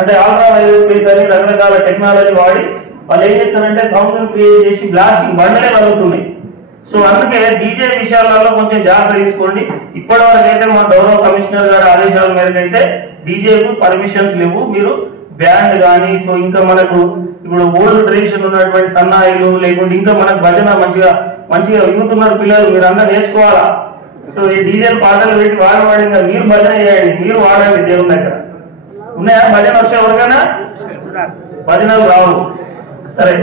అంటే ultra violet space అని రకరకాల టెక్నాలజీ వాడి వాళ్ళు ఏం చేస్తారంటే సౌండ్ క్రియేట్ చేసి బ్లాస్టింగ్ బండలే కలుగుతున్నాయి. సో అందుకే డీజే విషయాలలో కొంచెం జాగ్రత్త తీసుకోండి. ఇప్పటివరకు అయితే మా గౌరవ కమిషనర్ గారి ఆదేశాల మేరకు అయితే డీజేకు పర్మిషన్స్ లేవు. మీరు బ్యాండ్ కానీ సో ఇంకా మనకు ఇప్పుడు ఓల్డ్ ట్రెడిషన్ ఉన్నటువంటి సన్నాయిలు లేకుంటే ఇంకా మనకు భజన మంచిగా యూత్ ఉన్నారు పిల్లలు, మీరు అంతా నేర్చుకోవాలా. సో ఈ డీజే పాటలు పెట్టి వాడవాడి మీరు భజన చేయండి, మీరు వాడండి దేవుని దగ్గర. ఉన్నాయా భజన వచ్చే ఎవరికైనా? భజనలు రావు. సరే,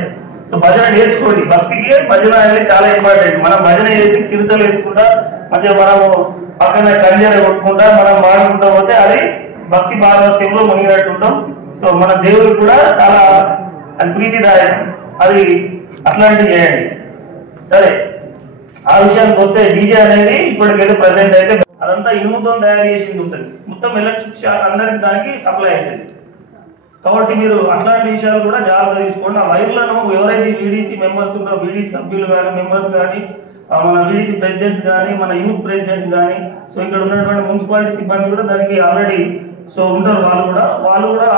సో భజన నేర్చుకోండి. భక్తికి భజన అనేది చాలా ఇంపార్టెంట్. మనం భజన చేసి చిరుతలు వేసుకుంటా మంచిగా మనము పక్కన కంజర కొట్టుకుంటా మనం వాడుకుంటా పోతే అది భక్తి పారవస్యంలో మునిగినట్టు ఉంటాం. సో మన దేవుడు కూడా చాలా అది ప్రీతిదాయకం, అది అట్లాంటివి చేయండి. సరే, ఆ విషయానికి వస్తే డీజే అనేది ఇప్పటికైతే ప్రజెంట్ అయితే అదంతా ఇనుముతో తయారు చేసి ఉంటుంది. మొత్తం ఎలక్ట్రిక్ షాక్ అందరికి దానికి సప్లై అవుతుంది. కాబట్టి మీరు అట్లాంటి విషయాలు కూడా జాగ్రత్త తీసుకోండి. ఆ వైర్లను ఎవరైతే వీడీసీ మెంబర్స్ ఉన్నారో, వీడీసీ సభ్యులు కానీ మెంబర్స్ కానీ మన వీడీసీ ప్రెసిడెంట్స్ కానీ మన యూత్ ప్రెసిడెంట్స్ కానీ సో ఇక్కడ ఉన్నటువంటి మున్సిపాలిటీ సిబ్బంది కూడా దానికి ఆల్రెడీ సో ఉంటారు. వాళ్ళు కూడా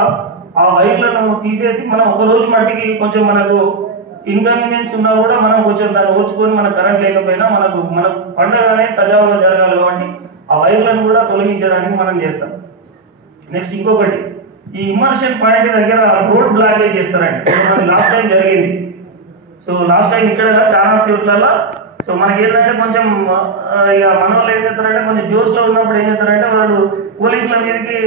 ఆ వైర్లను తీసేసి మనం ఒక రోజు మట్టికి కొంచెం మనకు ఇన్కన్వీనియన్స్ ఉన్నా కూడా మనం కొంచెం దాన్ని ఓర్చుకొని మన కరెంట్ లేకపోయినా మన పండుగ అనేది సజావుగా జరగాలి కాబట్టి ఆ వైర్లను కూడా తొలగించడానికి మనం చేస్తాం. నెక్స్ట్ ఇంకొకటి, ఈ ఇమర్షన్ పాయింట్ దగ్గర రోడ్ బ్లాకేజ్ చేస్తారండి. లాస్ట్ టైం జరిగింది. సో లాస్ట్ టైం ఇక్కడ చాలా చోట్ల సో మనకి ఏంటంటే కొంచెం ఇక మన వాళ్ళు ఏం చేస్తారంటే కొంచెం జోష్లో ఉన్నప్పుడు ఏం చేస్తారంటే వాళ్ళు పోలీసుల మీదకి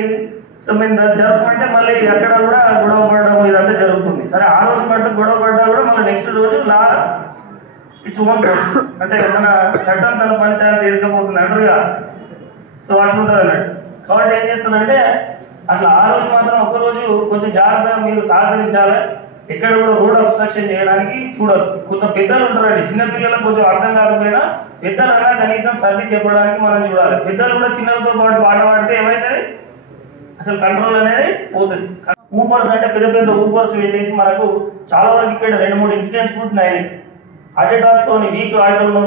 సో మేము జరపమంటే మళ్ళీ అక్కడ కూడా గొడవ పడడం ఇదంతా జరుగుతుంది. సరే, ఆ రోజు మటు గొడవ పడ్డా కూడా మళ్ళీ నెక్స్ట్ రోజు ఇట్స్ ఓన్ కోర్స్ అంటే మన చట్టం తన పని చేసుకోబోతుంది అంటారుగా. సో అట్లుంటుంది అన్నట్టు. కాబట్టి ఏం చేస్తానంటే అట్లా ఆ రోజు మాత్రం ఒక్కరోజు కొంచెం జాగ్రత్తగా మీరు సహకరించాలి. ఎక్కడ కూడా రోడ్ అబ్స్ట్రక్షన్ చేయడానికి చూడదు. కొంత పెద్దలు ఉంటారండి, చిన్న పిల్లలకు కొంచెం అర్థం కాకపోయినా పెద్దలన్నా కనీసం సర్ది చెప్పడానికి మనం చూడాలి. పెద్దలు కూడా చిన్నలతో పాటు పాట పాడితే ఏమైతుంది, అసలు కంట్రోల్ అనేది పోతుంది. ఊపర్స్ అంటే పెద్ద పెద్ద ఊపర్స్ పెట్టేసి మనకు చాలా వరకు ఇక్కడ 2-3 ఇన్సిడెంట్స్ కూడా ఉన్నాయి. హార్ట్ అటాక్ తోని వీక్ ఆటోళ్ళు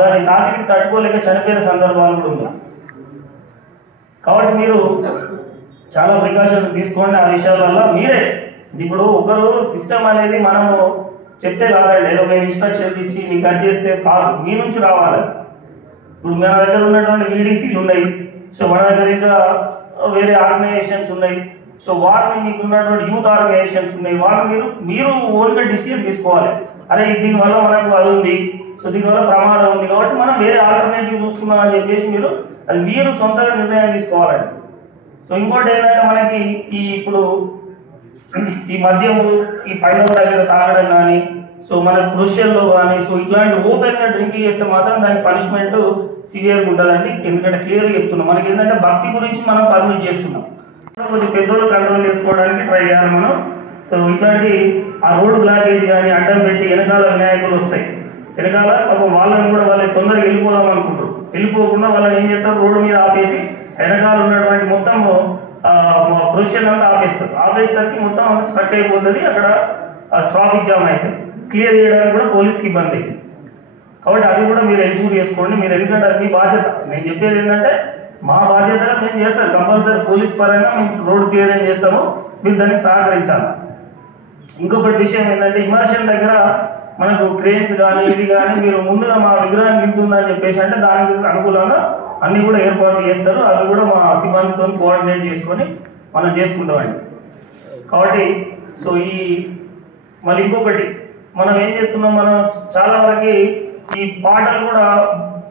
దాని తాకిడికి తట్టుకోలేక చనిపోయిన సందర్భాలు కూడా ఉన్నాయి. కాబట్టి మీరు చాలా ప్రికాషన్స్ తీసుకోండి ఆ విషయాలలో. మీరే ఇప్పుడు ఒకరు సిస్టమ్ అనేది మనము చెప్తే కాదండి, ఏదో మేము ఇన్స్ట్రక్షన్స్ ఇచ్చి మీకు అది చేస్తే కాదు, మీ నుంచి రావాలి. ఇప్పుడు మన దగ్గర ఉన్నటువంటి వీడీసీలు ఉన్నాయి. సో మన దగ్గర ఇంకా వేరే ఆర్గనైజేషన్స్ ఉన్నాయి. సో వారిని మీకు ఉన్నటువంటి యూత్ ఆర్గనైజేషన్స్ ఉన్నాయి. వారిని మీరు ఓన్గా డిసిజన్ తీసుకోవాలి. అరే దీనివల్ల మనకు అది ఉంది, సో దీనివల్ల ప్రమాదం ఉంది కాబట్టి మనం వేరే ఆల్టర్నేటివ్ చూసుకుందాం అని చెప్పేసి మీరు సొంతంగా నిర్ణయం తీసుకోవాలండి. సో ఇంకోటి ఏంటంటే మనకి ఇప్పుడు ఈ మద్యము ఈ పండుగ దగ్గర తాగడం కానీ సో మన క్రూషియల్లో కానీ సో ఇట్లాంటి ఓపెన్గా డ్రింకింగ్ చేస్తే మాత్రం దానికి పనిష్మెంట్ సివియర్గా ఉంటుందండి. ఎందుకంటే క్లియర్గా చెప్తున్నాం, మనకి ఏంటంటే భక్తి గురించి మనం పర్మిట్ చేస్తున్నాం. కొంచెం పెద్దోళ్ళు కంట్రోల్ చేసుకోవడానికి ట్రై చేయాలి మనం. సో ఇట్లాంటి ఆ రోడ్ బ్లాకేజ్ కానీ అడ్డం పెట్టి వెనకాల వినాయకులు వస్తాయి. వెనకాల వాళ్ళని కూడా వాళ్ళు తొందరగా వెళ్ళిపోదాం అనుకుంటారు. వెళ్ళిపోకుండా వాళ్ళని ఏం చేస్తారు, రోడ్డు మీద ఆపేసి వెనకాల ఉన్నటువంటి మొత్తం ప్రొసెషన్ అంతా ఆపేస్తారు. ఆపేసరికి మొత్తం అంతా స్ట్రక్ అయిపోతుంది. అక్కడ ట్రాఫిక్ జామ్ అవుతుంది. క్లియర్ చేయడానికి కూడా పోలీస్కి ఇబ్బంది అవుతుంది. కాబట్టి అది కూడా మీరు ఎన్షూర్ చేసుకోండి. మీరు ఎందుకంటే అది మీ బాధ్యత. నేను చెప్పేది ఏంటంటే మా బాధ్యతగా మేము చేస్తాం. కంపల్సరీ పోలీస్ పరంగా మేము రోడ్ క్లియర్ చేస్తాము, మీరు దానికి సహకరించాలి. ఇంకొకటి విషయం ఏంటంటే ఇమర్షన్ దగ్గర మనకు క్రేన్స్ కానీ ఇది కానీ మీరు ముందుగా మా విగ్రహం నింపుతుందని చెప్పేసి అంటే దానికి అనుకూలంగా అన్ని కూడా ఏర్పాట్లు చేస్తారు. అవి కూడా మా సిబ్బందితో కోఆర్డినేట్ చేసుకొని మనం చేసుకుంటామండి. కాబట్టి సో మళ్ళీ ఇంకొకటి మనం ఏం చేస్తున్నాం, మనం చాలా వరకు ఈ పాటలు కూడా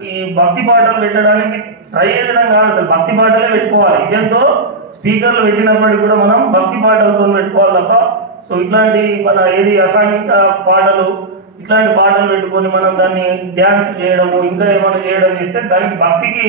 ఈ భక్తి పాటలు పెట్టడానికి ట్రై చేయడం కాదు, అసలు భక్తి పాటలే పెట్టుకోవాలి. ఇదంతో స్పీకర్లు పెట్టినప్పటికీ కూడా మనం భక్తి పాటలతో పెట్టుకోవాలి తప్ప సో ఇట్లాంటి మన ఏది అసాంఘిక పాటలు ఇట్లాంటి పాటలు పెట్టుకొని మనం దాన్ని డ్యాన్స్ చేయడము ఇంకా ఏమైనా చేయడం చేస్తే దానికి భక్తికి